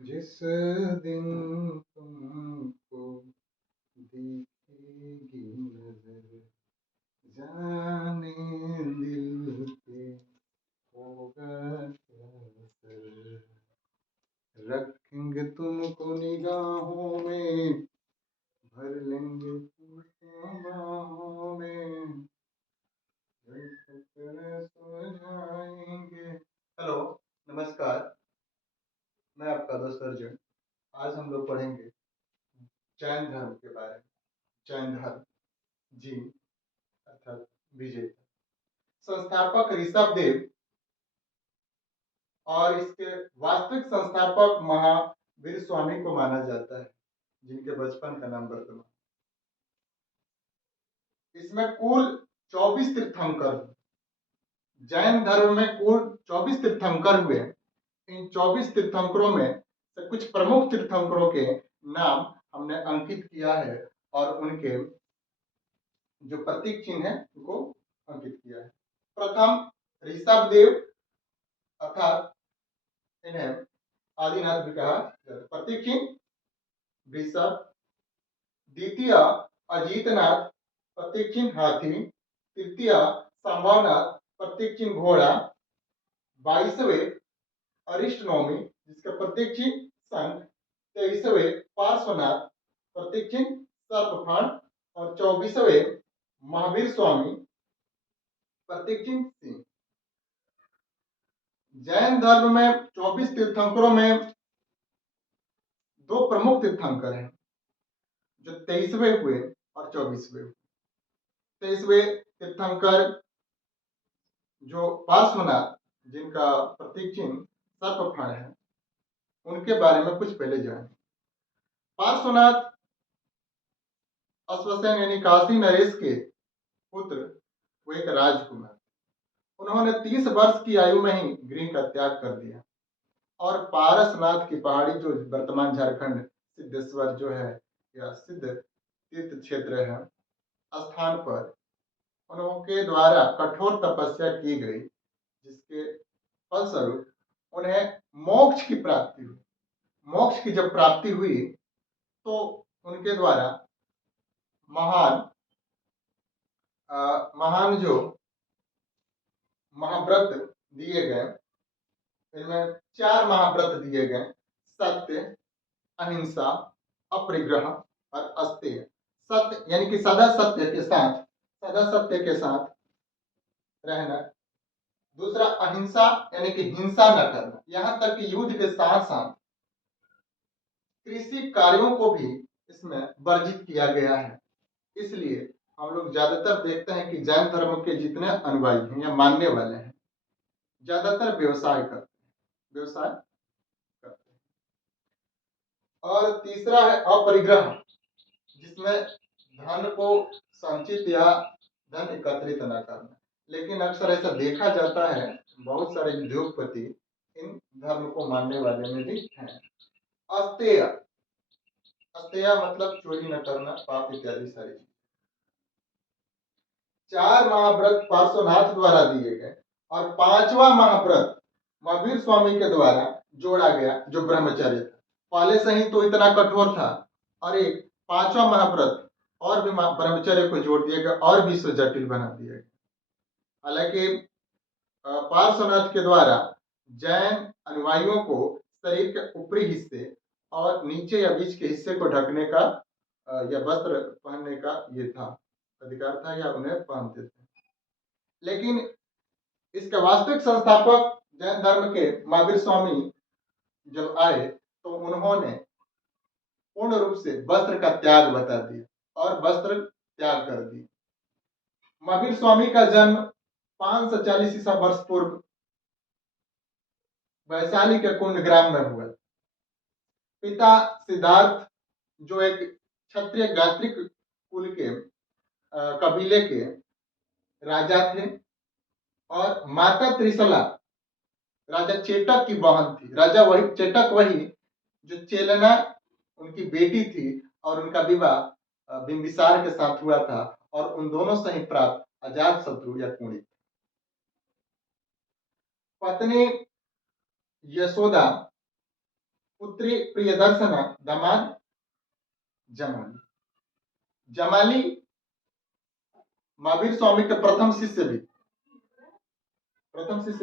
जिस दिन तुमको दिखेगी नजर, जाने दिल पे होगा क्या असर। रखेंगे तुमको निगाहों में, भर लेंगे तुमको बाहों में, जब तक सो जाएंगे। हेलो, नमस्कार। मैं आपका दोस्त अर्जुन। आज हम लोग पढ़ेंगे जैन धर्म के बारे में। जैन धर्म, जीन अर्थात विजेता, संस्थापक ऋषभ देव और इसके वास्तविक संस्थापक महावीर स्वामी को माना जाता है, जिनके बचपन का नाम वर्तमान। इसमें कुल 24 तीर्थंकर, जैन धर्म में कुल 24 तीर्थंकर हुए। इन 24 तीर्थंकरों में से कुछ प्रमुख तीर्थंकरों के नाम हमने अंकित किया है और उनके जो प्रतीक चिन्ह है उनको अंकित किया है। प्रथम ऋषभ देव अर्थात इन्हें आदिनाथ भी कहा जाता है। प्रतीक चिन्ह ऋषभ। द्वितीय अजीतनाथ, प्रतीक चिन्ह हाथी। तृतीय संभवनाथ, प्रतीक चिन्ह घोड़ा। 22वें अरिष्टनोमी, जिसका प्रतीक चिन्ह शंख। 23वें पार्श्वनाथ, प्रतीक चिन्ह सर्पफण। और 24वें महावीर स्वामी, प्रतीक चिन्ह सिंह। जैन धर्म में 24 तीर्थंकरों में दो प्रमुख तीर्थंकर हैं, जो 23वें हुए और 24वें हुए। 23वें तीर्थंकर जो पार्श्वनाथ, जिनका प्रतीक चिन्ह सर्पफण है, उनके बारे में कुछ पहले जाने। पार्श्वनाथ अश्वसेन यानी काशी नरेश के पुत्र, वो एक राजकुमार। उन्होंने 30 वर्ष की आयु में ही गृह का त्याग कर दिया और पारसनाथ की पहाड़ी, जो वर्तमान झारखंड सिद्धेश्वर जो है या सिद्ध तीर्थ क्षेत्र है, स्थान पर उनके द्वारा कठोर तपस्या की गई, जिसके फलस्वरूप उन्हें मोक्ष की प्राप्ति हुई। मोक्ष की जब प्राप्ति हुई तो उनके द्वारा महान महान जो महाव्रत दिए गए, इनमें 4 महाव्रत दिए गए: सत्य, अहिंसा, अपरिग्रह और अस्तेय। सत्य यानी कि सदा सत्य के साथ रहना। दूसरा अहिंसा यानी कि हिंसा न करना, यहाँ तक कि युद्ध के साथ साथ कृषि कार्यों को भी इसमें वर्जित किया गया है। इसलिए हम लोग ज्यादातर देखते हैं कि जैन धर्म के जितने अनुयायी हैं या मानने वाले हैं, ज्यादातर व्यवसाय करते हैं। और तीसरा है अपरिग्रह, जिसमें धन को संचित या धन एकत्रित न करना। लेकिन अक्सर ऐसा देखा जाता है, बहुत सारे उद्योगपति इन धर्म को मानने वाले में भी हैं। अस्तेय, अस्तेय मतलब चोरी न करना, पाप इत्यादि सारी चीज। 4 महाव्रत पार्श्वनाथ द्वारा दिए गए और 5वां महाव्रत महावीर स्वामी के द्वारा जोड़ा गया, जो ब्रह्मचर्य था। पहले से ही तो इतना कठोर था और एक 5वां महाव्रत और भी ब्रह्मचर्य को जोड़ दिया गया और भी इसे जटिल बना दिया गया। हालांकि पार्श्वनाथ के द्वारा जैन अनुयायियों को शरीर के ऊपरी हिस्से और नीचे या बीच के हिस्से को ढकने का या वस्त्र पहनने का ये था, अधिकार था, या उन्हें पहनते थे। लेकिन इसके वास्तविक संस्थापक जैन धर्म के महावीर स्वामी जब आए तो उन्होंने पूर्ण रूप से वस्त्र का त्याग बता दिया और वस्त्र त्याग कर दिए। महावीर स्वामी का जन्म 540 ईसा वर्ष पूर्व वैशाली के कुंड ग्राम में हुआ। पिता सिद्धार्थ, जो एक क्षत्रिय गात्रिक कुल के कबीले के राजा थे, और माता त्रिशला राजा चेटक की बहन थी। राजा वही चेटक, वही जो चेलना उनकी बेटी थी, और उनका विवाह बिंबिसार के साथ हुआ था, और उन दोनों से ही प्राप्त अजात शत्रु या कुंडी। पत्नी यशोदा पुत्री प्रियदर्शना, दामाद जमाली। जमाली महावीर स्वामी के प्रथम शिष्य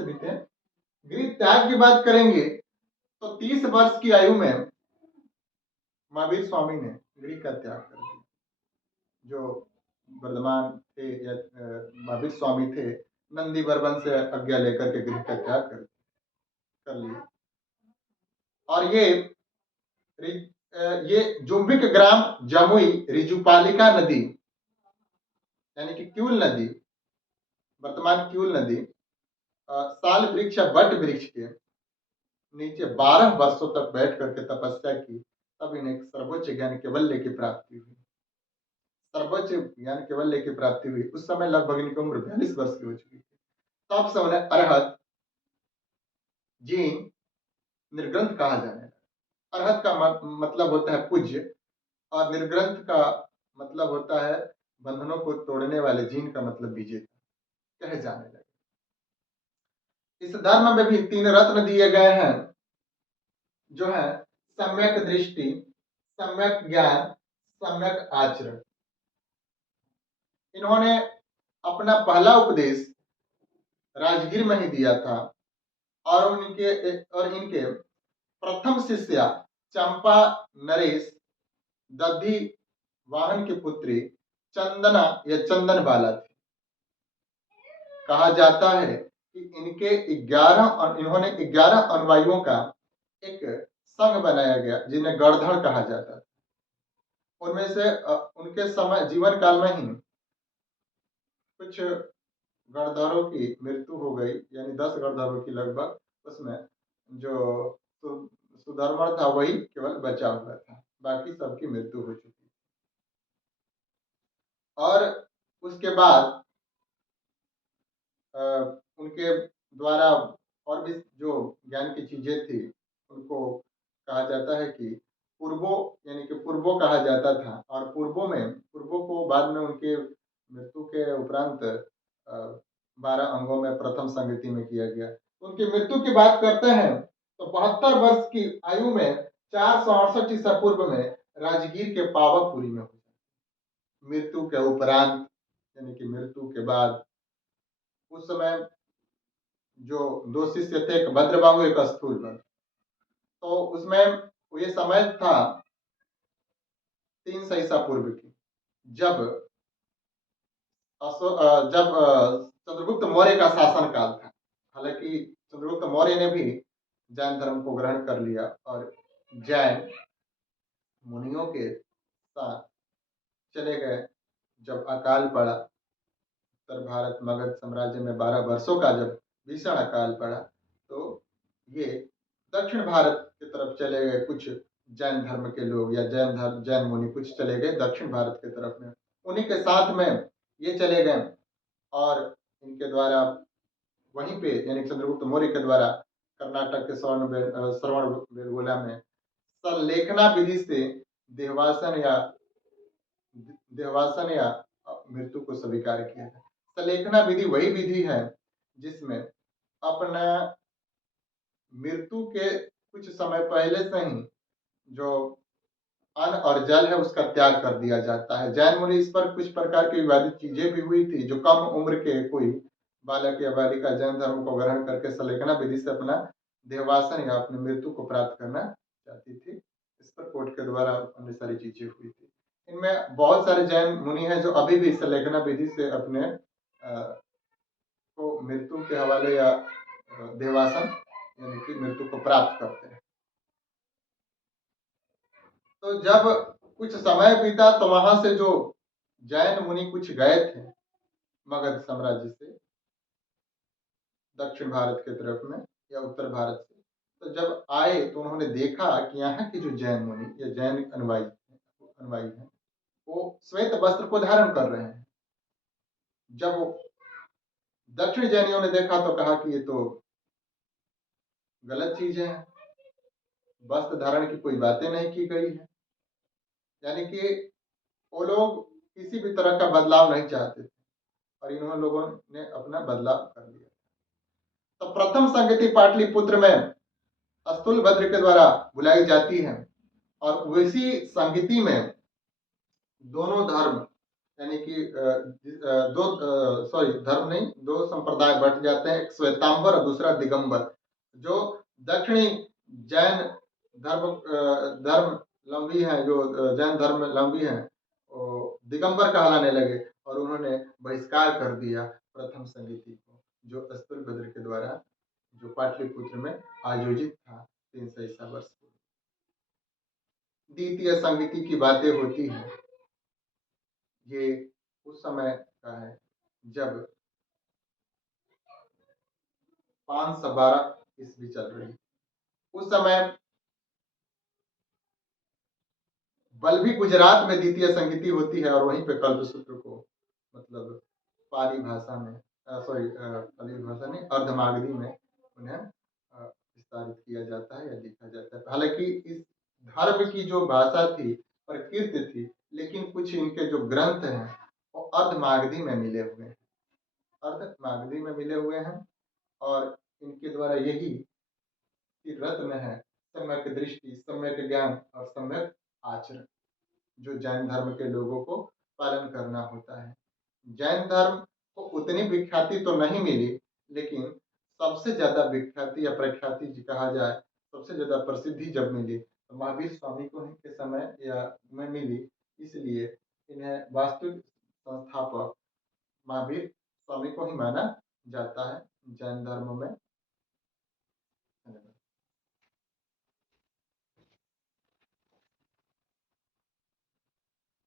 भी थे। गृह त्याग की बात करेंगे तो 30 वर्ष की आयु में महावीर स्वामी ने गृह का त्याग कर दिया। जो वर्धमान थे या महावीर स्वामी थे, नंदी वर्मन से आज्ञा लेकर के गृह का त्याग कर लिया। और ये जुम्बिक ग्राम जमुई रिजुपालिका नदी यानी कि क्यूल नदी, वर्तमान क्यूल नदी, साल वृक्ष या वट वृक्ष के नीचे 12 वर्षों तक बैठ करके तपस्या की, तब इन्हें सर्वोच्च ज्ञान केवल्य की प्राप्ति हुई। सर्वोच्च ज्ञान केवल्य की प्राप्ति हुई। उस समय लगभग इनकी उम्र 42 वर्ष की हो चुकी थी। तब से उन्हें अरहत, जीन, निर्ग्रंथ कहा जाने लगा। अरहत का मतलब होता है पूज्य, और निर्ग्रंथ का मतलब होता है बंधनों को तोड़ने वाले, जीन का मतलब विजेता कहे जाने लगे। इस धर्म में भी 3 रत्न दिए गए हैं, जो है सम्यक दृष्टि, सम्यक ज्ञान, सम्यक आचरण। इन्होंने अपना पहला उपदेश राजगीर में ही दिया था, और इनके प्रथम शिष्या चंपा नरेश दधी वाहन की पुत्री चंदना या चंदन बाला थी। कहा जाता है कि इन्होंने 11 अनुयायियों का एक संघ बनाया गया, जिन्हें गणधर कहा जाता था। उनमें से उनके समय जीवन काल में ही कुछ गणधरों की मृत्यु हो गई, यानी 10 गणधरों की लगभग। उसमें जो सुधर्मण था वही केवल बचा हुआ था, बाकी सबकी मृत्यु हो चुकी। और उसके बाद उनके द्वारा और भी जो ज्ञान की चीजें थी, उनको कहा जाता है कि यानी कि पूर्वो कहा जाता था। और पूर्वो को बाद में उनके मृत्यु के उपरांत 12 अंगों में प्रथम संगति में किया गया। उनकी मृत्यु की बात करते हैं तो 72 वर्ष की आयु में 468 ईसा पूर्व में राजगीर के पावकपुरी में हुई। मृत्यु के उपरांत यानी कि मृत्यु के बाद उस समय जो 2 शिष्य थे, एक भद्रबाहु एक स्थूलभद्र, तो उसमें ये समय था 300 ईसा पूर्व की, जब चंद्रगुप्त मौर्य का शासन काल था। हालांकि चंद्रगुप्त मौर्य ने भी जैन धर्म को ग्रहण कर लिया और जैन मुनियों के साथ चले गए। जब अकाल पड़ा उत्तर भारत मगध साम्राज्य में 12 वर्षों का जब भीषण अकाल पड़ा, तो ये दक्षिण भारत की तरफ चले गए। कुछ जैन धर्म के लोग या जैन मुनि कुछ चले गए दक्षिण भारत की तरफ में, उन्हीं के साथ में ये चले गए। और इनके द्वारा वहीं पे यानी चंद्रगुप्त मौर्य के द्वारा कर्नाटक के श्रवण बेलगोला में संलेखना विधि से देहवासन या मृत्यु को स्वीकार किया था। संलेखना विधि वही विधि है जिसमें अपना मृत्यु के कुछ समय पहले से ही जो अन्न और जल है उसका त्याग कर दिया जाता है। जैन मुनि इस पर कुछ प्रकार की विवादित चीजें भी हुई थी। जो कम उम्र के कोई बालक या बालिका जैन धर्म को ग्रहण करके संलेखना विधि से अपना देहवासन या अपनी मृत्यु को प्राप्त करना चाहती थी, इस पर कोर्ट के द्वारा अन्य सारी चीजें हुई थी। इनमें बहुत सारे जैन मुनि हैं जो अभी भी संलेखना विधि से अपने को मृत्यु के हवाले या देहवासन यानी कि मृत्यु को प्राप्त करते हैं। तो जब कुछ समय बीता तो वहां से जो जैन मुनि कुछ गए थे मगध साम्राज्य से दक्षिण भारत के तरफ में या उत्तर भारत से, तो जब आए तो उन्होंने देखा कि यहाँ के जो जैन मुनि या जैन अनुयायी हैं वो श्वेत वस्त्र को धारण कर रहे हैं। जब दक्षिण जैनियों ने देखा तो कहा कि ये तो गलत चीज है, वस्त्र धारण की कोई बातें नहीं की गई है। यानी कि वो लोग किसी भी तरह का बदलाव नहीं चाहते थे और इन लोगों ने अपना बदलाव कर लिया। तो प्रथम संगति पाटलिपुत्र में स्थूलभद्र के द्वारा बुलाई जाती है। और उसी संगति में दोनों धर्म यानी कि दो सॉरी धर्म नहीं, दो संप्रदाय बट जाते हैं, एक श्वेतांबर और दूसरा दिगंबर। जो दक्षिणी जैन धर्मावलंबी हैं, जो जैन धर्मावलंबी हैं, वो दिगंबर कहलाने लगे और उन्होंने बहिष्कार कर दिया प्रथम संगीति को, जो स्थूलभद्र के द्वारा जो पाटलिपुत्र में आयोजित था 300 ईसा वर्ष पूर्व। द्वितीय संगीति की बातें होती हैं, ये उस समय का है जब 512 ईस्वी चल रही। उस समय बल्लभी गुजरात में द्वितीय संगीति होती है और वहीं पे कल्पसूत्र को मतलब पाली भाषा में पाली भाषा में अर्धमागधी में उन्हें विस्तारित किया जाता है या लिखा जाता है। हालांकि इस धर्म की जो भाषा थी प्रकृत थी, लेकिन कुछ इनके जो ग्रंथ हैं वो अर्धमागधी में मिले हुए हैं, अर्धमागधी में मिले हुए हैं। और इनके द्वारा यही कि रत्न है सम्यक दृष्टि, सम्यक ज्ञान और सम्यक आचरण, जो जैन धर्म के लोगों को पालन करना होता है। जैन धर्म को उतनी विख्याति तो नहीं मिली, लेकिन सबसे ज्यादा विख्याति या प्रख्याति जी कहा जाए, सबसे ज्यादा प्रसिद्धि जब मिली तो महावीर स्वामी को ही के समय या में मिली। इसलिए इन्हें वास्तविक संस्थापक महावीर स्वामी को ही माना जाता है।